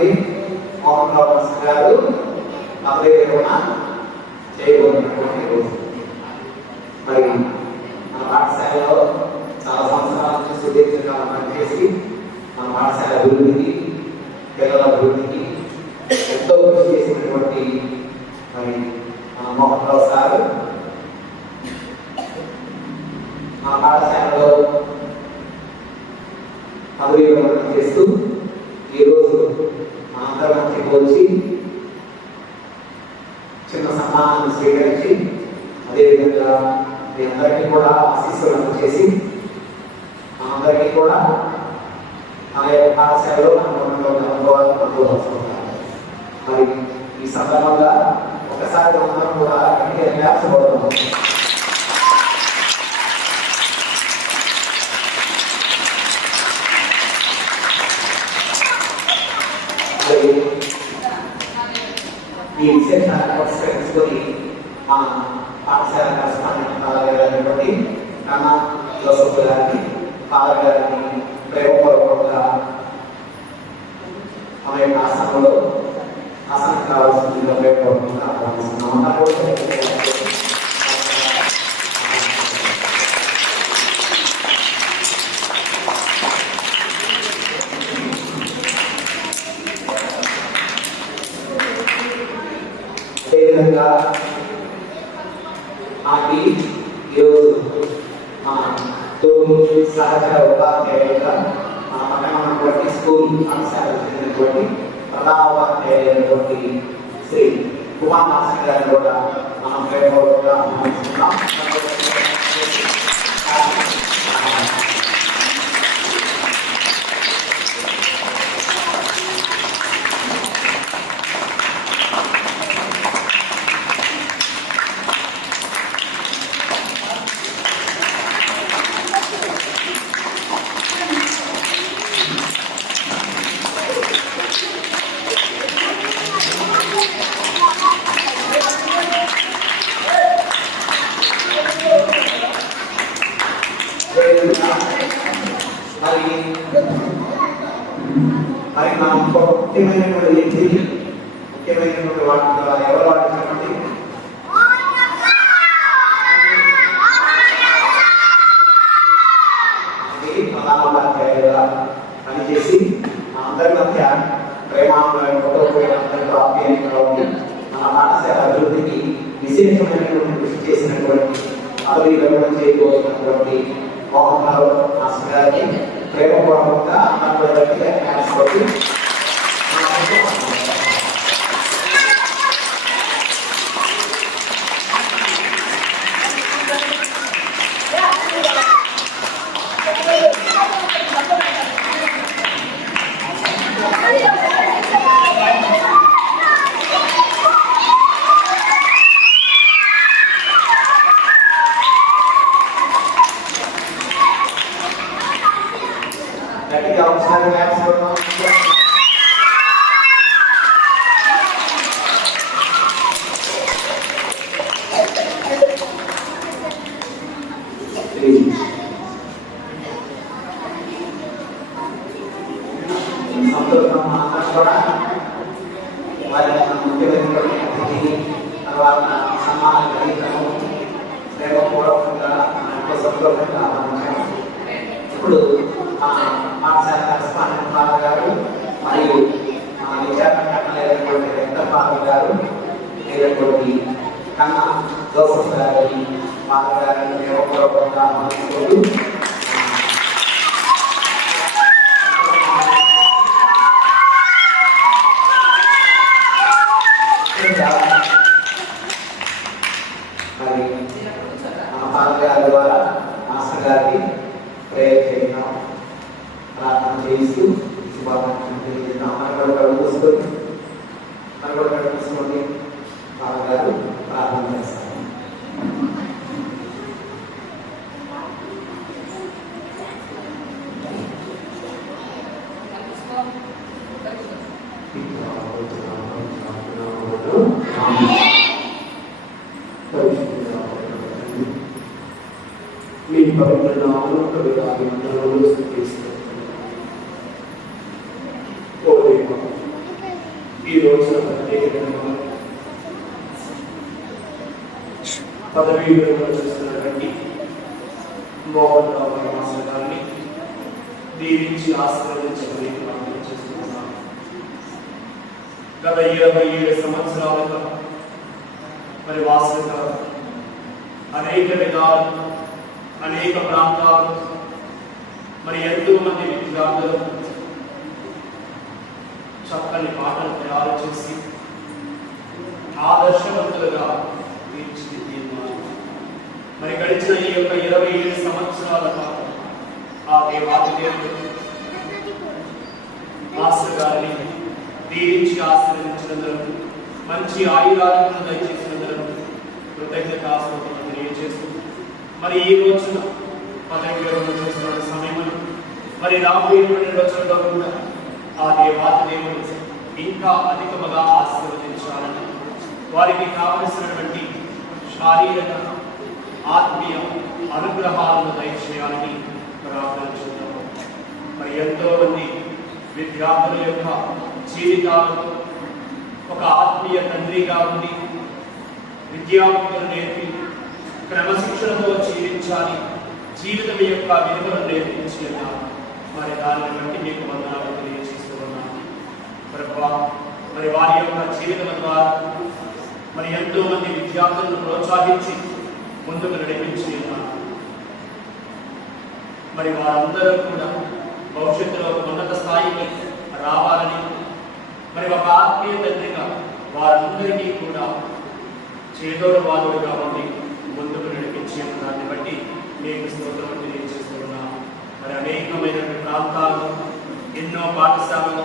చేసినటువంటి మోహన్ రావు గారు పదవి విరమణ చేయబోతున్నటువంటి రోజు. మరి మన పాఠశాలలో చాలా సంవత్సరాల నుంచి సుదీర్ఘకాలం పనిచేసి మన పాఠశాల అభివృద్ధికి, పిల్లల అభివృద్ధికి ఎంతో కృషి చేసినటువంటి మరి మన మోహన్ రావు సార్ మన పాఠశాలలో పదవి విరమణ చేస్తూ ఈరోజు మనందరం మధ్యకు వచ్చి చిన్న సన్మానాన్ని స్వీకరించి అదేవిధంగా మీ అందరికీ కూడా ఆశీస్సులను చేసి మనందరికీ కూడా మన యొక్క పాఠశాలలో అనుభవాలను అనుభవిస్తున్నారు. మరి ఈ సందర్భంగా ఒకసారి అందరం కూడా న్యాసపడతాం. ఈ విశేషాన్ని పురస్కరించుకొని మన పాఠశాల కరస్పాండెంట్ పాల్గొనేటువంటి కన్నా జోసఫ్ గారిని పాల్గొని ప్రేమపూర్వకంగా మన యొక్క ఆసనంలో ఆసనం కావాల్సిందిగా ప్రేమపూర్వకంగా ఆహ్వానిస్తున్నాం. అదేవిధంగా ఆకి ఈరోజు మన తోటి సహచర ఉపాధ్యాయులుగా మన పక్కన ఉన్నటువంటి స్కూల్ పాఠశాలకు చెందినటువంటి ప్రధానోపాధ్యాయులైనటువంటి శ్రీ కుమార్ మాస్టర్ గారిని కూడా మనం ప్రేమపూర్వకంగా ఆహ్వానిస్తున్నాం. మరి మనం ముఖ్యమైనటువంటి వాటి ఎవరు వాడుతున్నటువంటి ప్రధానోపాధ్యాయులుగా పనిచేసి అందరి మధ్య ప్రేమాత్మకంతో ఆప్యాయంగా ఉండి మన పాఠశాల అభివృద్ధికి విశేషమైనటువంటి కృషి చేసినటువంటి పదవి విరమణ చేయబోతున్నటువంటి మోహన్ రావు మాస్టర్ గారిని ప్రేమపూర్వకంగా గట్టిగా ఒకసారి వేసుకోవడం. సంతోషం మాత్రం కూడా వారి ముఖ్యమైనటువంటి తర్వాత సన్మాన గ్రహీతను ప్రేమపూర్వకంగా సంతోషంగా ఇప్పుడు పాఠశాల కరస్పాండెంట్ ఫాదర్ గారు మరియు విశాఖపట్నం పెద్ద ఫాదర్ గారు లేనటువంటి కన్నా జోసఫ్ గారి ఫాదర్ గారిని ప్రేమపూర్వకంగా ఆహ్వానిస్తూ మరి మన ఫాదర్ గారి ద్వారా మాస్టర్ గారికి ప్రేయర్ చేయడం ప్రార్థన చేస్తూ శుభాకాంక్షలు తెలియజేద్దాం. కనుగొట్టుకోండి ఫాదర్ గారు ప్రార్థన చేస్తారు. మీ పవిత్ర నామమును కవిగాని మండలంలో స్తుతిస్తున్నాము. ఓ దేవా, ఈ రోజున ప్రత్యేకమైన పదవీ విరమణ చేస్తున్నటువంటి మోహన్ రావు మాస్టర్ గారిని దీవించి ఆశీర్వదించమని ప్రార్థన చేస్తున్నాను. గత 27 సంవత్సరాలుగా మరి మాస్టర్ గారు అనేక విధాలు, అనేక ప్రాంతాలు, మరి ఎంతో మంది విద్యార్థులు చక్కని పాటలు తయారు చేసి ఆదర్శవంతులుగా తీర్చిదిద్దారు. మరి గడిచిన ఈ యొక్క 27 సంవత్సరాల పాటు ఆ దేవాది దేవుడు మాస్టర్ గారిని దీవించి ఆశీర్వదించినందుకు, మంచి ఆయురాలను దయచేసినందుకు కృతజ్ఞతాస్తుతులు తెలియజేస్తూ మరి ఈ రోజున పదవి విరమణ చేస్తున్న సమయంలో మరి రాబోయేటువంటి రోజుల్లో కూడా ఆ దేవాది దేవుడు ఇంకా అధికముగా ఆశీర్వదించాలని, వారికి కావలసినటువంటి శారీరక ఆత్మీయ అనుగ్రహాలను దయచేయాలని ప్రార్థన చేద్దాము. మరి ఎంతో మంది విద్యార్థుల యొక్క జీవితాలను ఒక ఆత్మీయ తండ్రిగా ఉండి విద్యార్థులను నేర్పి క్రమశిక్షణతో జీవించాలి, జీవితం యొక్క విలువలను నేర్పించి అన్నారు. మరి దానిని బట్టి మీకు వందనాలు తెలియజేస్తూ ఉన్నాను. మరి వారి యొక్క జీవితం ద్వారా మరి ఎంతో మంది విద్యార్థులను ప్రోత్సహించి ముందుకు నడిపించి ఉన్నారు. మరి వారందరూ కూడా భవిష్యత్తులో ఒక ఉన్నత స్థాయికి రావాలని, మరి ఒక ఆత్మీయ తండ్రిగా వారందరికీ కూడా చేదోడు వాదుడుగా ఉండి ముందుకు నడిపించి దాన్ని బట్టి మీకు స్తోత్రం తెలియజేస్తూ ఉన్నాను. మరి అనేకమైనటువంటి ప్రాంతాలు, ఎన్నో పాఠశాలలు,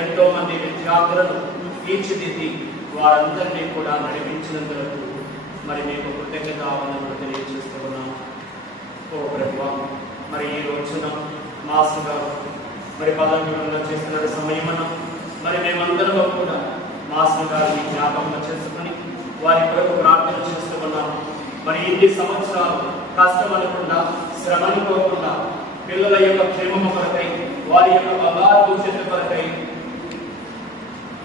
ఎంతో మంది విద్యార్థులను తీర్చిదిద్ది వారందరినీ కూడా నడిపించినందుకు మరి మీకు కృతజ్ఞతావందనలు తెలియజేస్తూ ఉన్నాను. ఓ ప్రభువా, మరి ఈ రోజున మాస్టర్ గారు మరి పదవి విరమణ చేస్తున్న సమయమున మరి మేమందరం కూడా మాస్టర్ గారిని జ్ఞాపకం చేసుకుని వారి కొరకు ప్రార్థన చేస్తూ ఉన్నాము. మరి ఇన్ని సంవత్సరాలు కష్టం అనకుండా, శ్రమ అనుకోకుండా పిల్లల యొక్క క్షేమము కొరకై, వారి యొక్క బంగారు భవిష్యత్తు కొరకై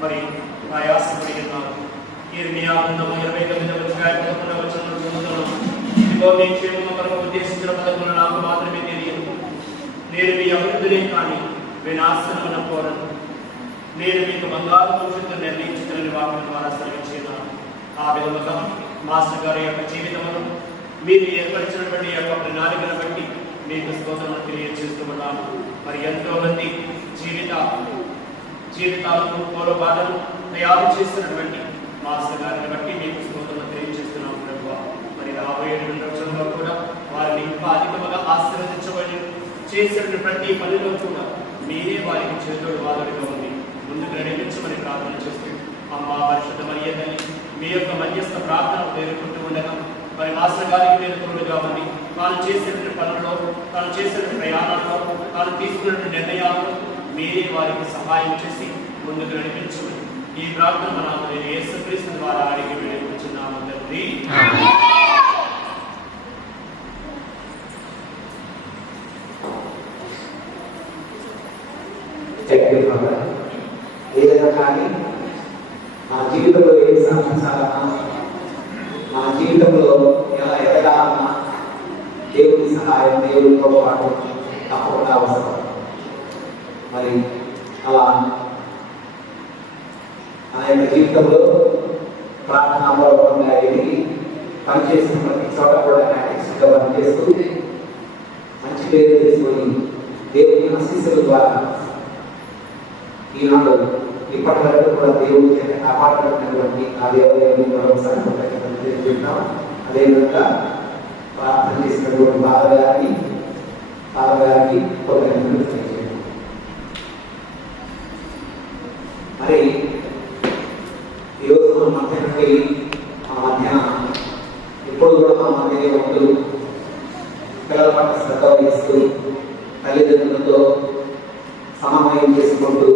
మరి ప్రయాసపడి ఉన్నారు. ఇర్మియా గ్రంథము 29వ అధ్యాయం 11వ వచనంలో చదువుతున్నాము, ఇదిగో మీ క్షేమము కొరకు ఉద్దేశించిన పదములు నాకు మాత్రమే తెలియదు. నేను మీ అభివృద్ధిని కానీ వినాశనమున కోరను. నేను మీకు బంగారు భవిష్యత్తు నిర్ణయించుకుని వాక్యం ద్వారా సెలవించాను. ఆ విధముగా మాస్టర్ గారి యొక్క జీవితమును మీరు ఏర్పరిచినటువంటి యొక్క ప్రణాళికను బట్టి మీకు స్తోత్రములు తెలియజేస్తూ ఉన్నాను. మరి ఎంతో మంది జీవితాలను పోరాటాలను తయారు చేస్తున్నటువంటి మాస్టర్ గారిని బట్టి మీకు స్తోత్రములు తెలియజేస్తున్నాము ప్రభువా. మరి రాబోయే రోజుల్లో కూడా వారిని ఇంకా అధికముగా ఆశీర్వదించబడి చేసిన ప్రతి పనిలో కూడా మీరే వారికి చేదోడు వాదుడుగా ఉంది ముందుకు నడిపించమని ప్రార్థన చేస్తూ, అమ్మ పరిశుద్ధ మరియ తల్లి మీ యొక్క మధ్యస్థ ప్రార్థన పేర్కొంటూ ఉండగా మరి మాస్టర్ గారికి మీరు తోడుగా ఉంది. తాను చేసినటువంటి పనుల్లో, తాను చేసినటువంటి ప్రయాణాల్లో, తాను తీసుకున్నటువంటి నిర్ణయాల్లో మీరే వారికి సహాయం చేసి ముందుకు నడిపించమని ఈ ప్రార్థన మన యేసుక్రీస్తు ద్వారా అడిగి వేడుకుంటున్నాము తండ్రి. ఏదైనా కానీ మన జీవితంలో ఏది సాధించాలన్నా, మన జీవితంలో ఎలా ఎదగాలన్నా దేవుని సహాయం, దేవునితో పాటు తప్పకుండా అవసరం. మరి అలా మన యొక్క జీవితంలో ప్రార్థనాపూర్వకంగా ఎదిగి పనిచేసిన ప్రతి చోట కూడా యాక్టివ్గా పనిచేస్తూ మంచి పేరు తీసుకొని దేవుని ఆశీస్సుల ద్వారా ఈనాడు ఇప్పటి వరకు కూడా దేవుడి చేత కాపాడుతున్నటువంటి ఆ దేవాలయాన్ని మరొకసారి తెలియజేస్తున్నాం. అదేవిధంగా ప్రార్థన చేసినటువంటి బాధగారికి కృతజ్ఞతలు తెలియజేయండి. మరి ఈరోజు మన మధ్య నుండి ఎప్పుడు కూడా మన మధ్య ఉంటూ పిల్లల పట్ల శ్రద్ధ వహిస్తూ తల్లిదండ్రులతో సమన్వయం చేసుకుంటూ,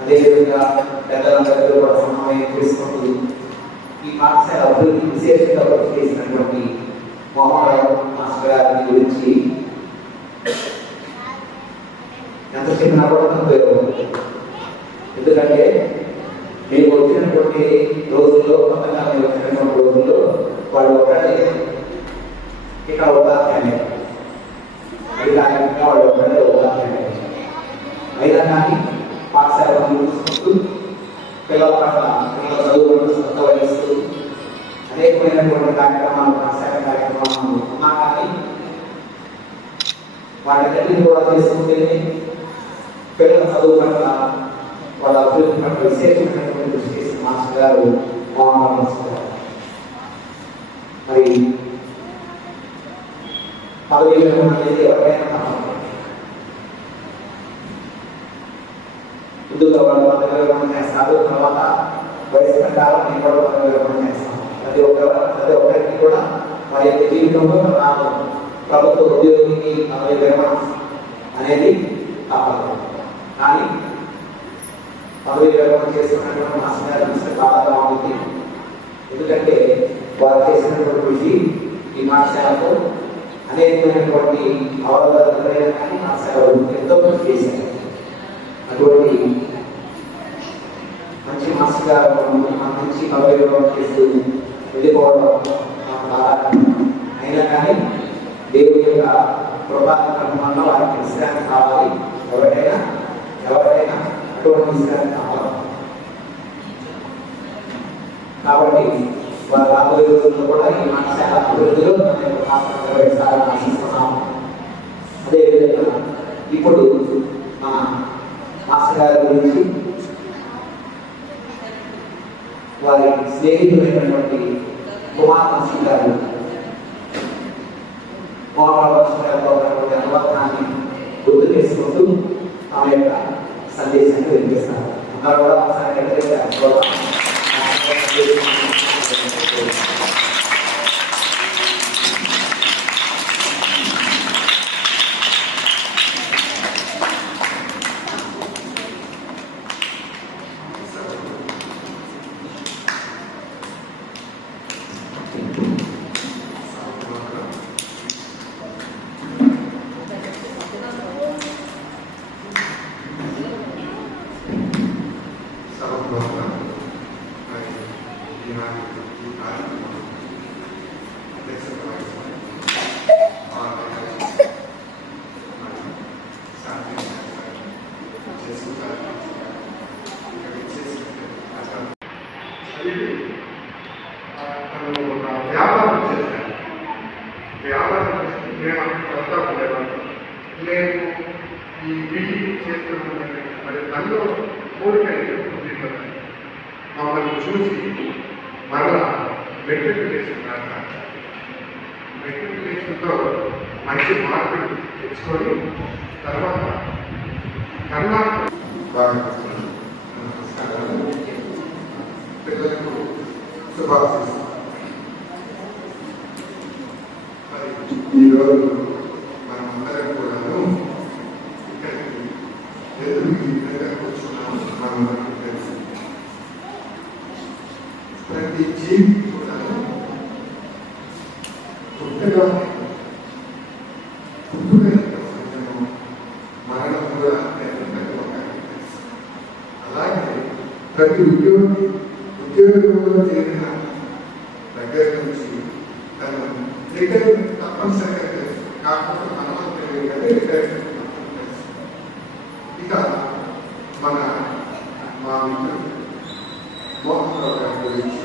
అదేవిధంగా పెద్దలందరితో కూడా సమన్వయం చేసుకుంటూ ఈ పాఠశాల అభివృద్ధి విశేషంగా కృషి చేసినటువంటి మోహన్ మాస్టర్ గారి గురించి ఎంత చెప్పినా కూడా తక్కువ. ఎందుకంటే మీరు వచ్చినటువంటి రోజుల్లో, కొత్తగా మీరు వచ్చినటువంటి రోజుల్లో వాళ్ళు ఒకటే ఇక్కడ ఉదాహరణ అధికారికంగా వాళ్ళు ఒకటే ఉదాహరణ అయినా కానీ పాఠశాలను చూసుకుంటూ పిల్లల పట్ల పిల్లల చదువులను శ్రద్ధ వహిస్తూ అనేకమైనటువంటి కార్యక్రమాలు, పాఠశాల కార్యక్రమాలు ఉన్నా కానీ వాటిని కూడా చేసుకుంటే పిల్లల చదువు పట్ల వాళ్ళ అభివృద్ధి పట్ల విశేషమైనటువంటి కృషి చేసిన మాస్టర్ గారు మరి పదవి విరమణ అనేది ఎవరికైనా ముందుగా వాళ్ళు పదవి విరమణ చేస్తారు, తర్వాత వయసు ప్రకారం నేను కూడా పదవి విరమణ చేస్తాను. ప్రతి ఒక్కరికి కూడా వారి యొక్క జీవితంలో నాకు ప్రభుత్వ ఉద్యోగికి పదవి విరమణ అనేది తప్పదు. కానీ పదవి విరమణ చేస్తున్నటువంటి మాస్టర్ గారు చూస్తే చాలా బాగుంది. ఎందుకంటే వారు చేసినటువంటి కృషి ఈ పాఠశాలకు అనేకమైనటువంటి అవరోధాలు కానీ పాఠశాలలు ఎంతో కృషి చేశారు. అటువంటి మంచి మాస్టర్ గారు మంచి పదవి విరమణ చేస్తూ వెళ్ళిపోవడం అయినా కానీ దేవుడి యొక్క కృపాకర్మంలో వారికి విశ్రాంతి కావాలి. ఎవరైనా అటువంటి విశ్రాంతి కావాలి. కాబట్టి వారి రాబోయే రోజుల్లో కూడా ఈ పాఠశాల అభివృద్ధిలో నిర్వహిస్తారని ఆశిస్తున్నాము. అదేవిధంగా ఇప్పుడు మన మాస్టర్ గారి గురించి వారి స్నేహితులైనటువంటి కుమార్ మాస్టర్ గారు ఉన్నటువంటి అనుభవాన్ని గుర్తు చేసుకుంటూ ఆమె యొక్క సందేశాన్ని వినిపిస్తారు. అందరూ కూడా నేను ఈ బిల్లి చేస్తున్నాను. మరి తనలో కోరిక మమ్మల్ని చూసి మరలా మెట్రికులేషన్ మెట్రికులేషన్తో మంచి మార్కులు తెచ్చుకొని తర్వాత కర్ణాటక పిల్లలకు శుభాశిస్తాను. మరి ఈరోజు మనమందరం కూడాను ఇక్కడికి కూర్చున్నాము. మనందరికీ తెలుసు ప్రతి జీవి కూడా పుట్టగా మరణం కూడా అలాగే ప్రతి ఉద్యోగంలో చేరిన దగ్గర నుంచి తను రిటైర్మెంట్ తప్పనిసరిగా తెలుసు. కాకపోతే మనం తెలియదు కానీ రిటైర్మెంట్ తెలుసు. ఇక మా మిత్రుడు మోహన్ రావు గారి గురించి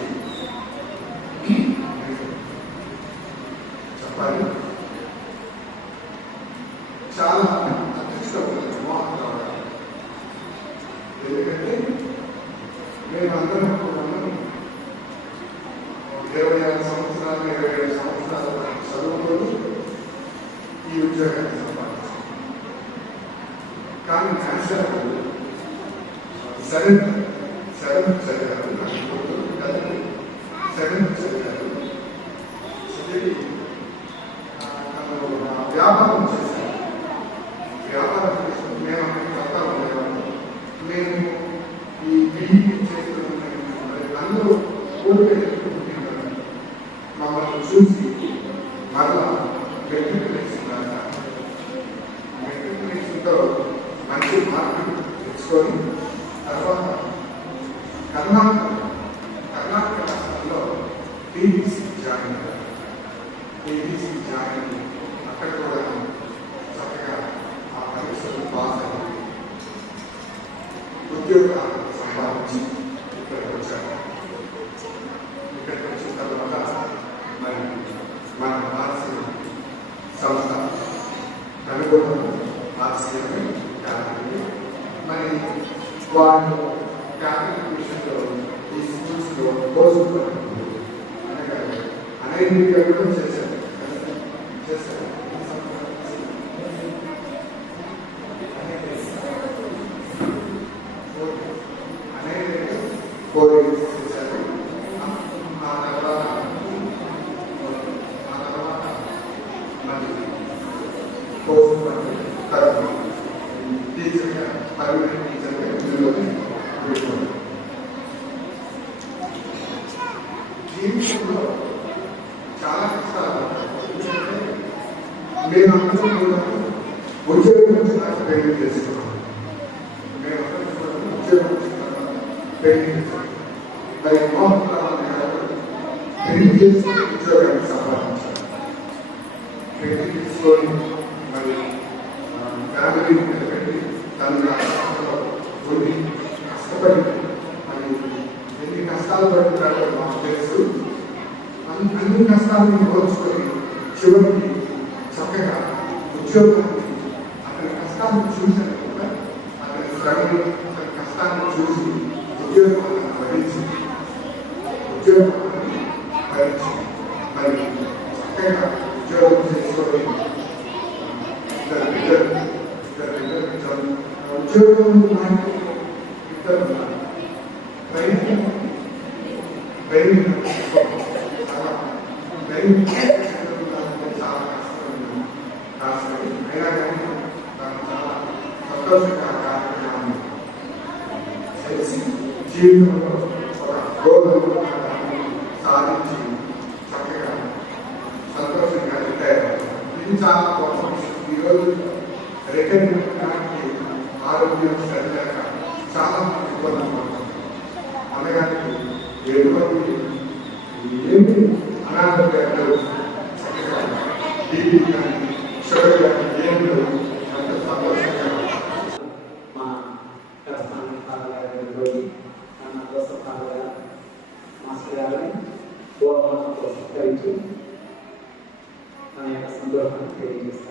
చెప్పాలి. చాలా అదృష్టవంతులు మోహన్ రావు గారు. ఎందుకంటే మేమందరం కూడా 26 సంవత్సరాలు 27 సంవత్సరాల చదువుకొని ఈ ఉద్యోగాన్ని సంపాదించాం. కానీ న్యాచురల్ సెవెంత్ చదివారు. కలిపి 7th చదివారు. చదివి వ్యాపారం చేశారు. వ్యాపారం చేసి మేము అక్కడికి వస్తా ఉండేవాళ్ళం. మేము ఈ బిఈ చేస్తున్నాం. మరి అందరూ కోరికలు మమ్మల్ని చూసి మరలా మెట్రికులేషన్తో మంచి మార్కులు తెచ్చుకొని తర్వాత కర్ణాటక సంపాదించి ఇక్కడికి వచ్చాను. ఇక్కడికి వచ్చిన తర్వాత మరి మన మానసిక సంస్థ అనుభవం మార్చుకొని మరి వాళ్ళు క్యాథలిక్ మిషన్లో ఈ స్కూల్స్లో కోర్సులు అనేక కూడా చేశారు. చేశారు. ఆ తర్వాత మరి కోర్సు టీచర్గా పర్మనెంట్ టీచర్గా జీవితంలో చాలా కష్టాలు. మేమందరం కూడా ఉద్యోగం వచ్చినాక పెళ్లి చేసుకున్నాం. మేమందరం కూడా ఉద్యోగం వచ్చినాక పెళ్లి చేసుకున్నాం. మరి మోహన్ గారు పెళ్లి చేసుకుని ఉద్యోగాన్ని సంపాదించారు. పెళ్లి తీసుకొని మరి ఫ్యామిలీ నిలబెట్టి తన రాష్ట్రంలో ఉండి కష్టపడి మరి ఎన్ని కష్టాలు పడుతున్నారో మాకు తెలుసు. అన్ని కష్టాలను పోల్చుకొని చివరికి చక్కగా ఉద్యోగాన్ని అతని కష్టాలను చూశాను కూడా అతని శ్రమను అతని కష్టాన్ని చూసి ఉద్యోగాన్ని భరించి మరి చక్కగా ఉద్యోగం చేసుకొని ఇద్దరు బిడ్డలు ఉద్యోగం ఇద్దరు ట్రైనింగ్ చాలా కష్టం అయినా కానీ చాలా సంతోషంగా కార్యక్రమాన్ని చేసి జీవితంలో ఒక గోల్ సాధించి చక్కగా సంతోషంగా రిటైర్. ఇది చాలా గొప్ప. ఈరోజు రిటైర్ అవ్వడానికి ఆరోగ్యం సరిలేక చాలా ఇబ్బందులు పడుతుంది. అనగానికి ఎటువంటి ఏమి అనాథలు చక్కగా టీవీ కానీ షుగర్ కానీ ఏమి అంత సంతోషంగా మా కరస్థానం మాస్టర్ గారిని సత్కరించి నా యొక్క సంతోషాన్ని తెలియజేస్తాను.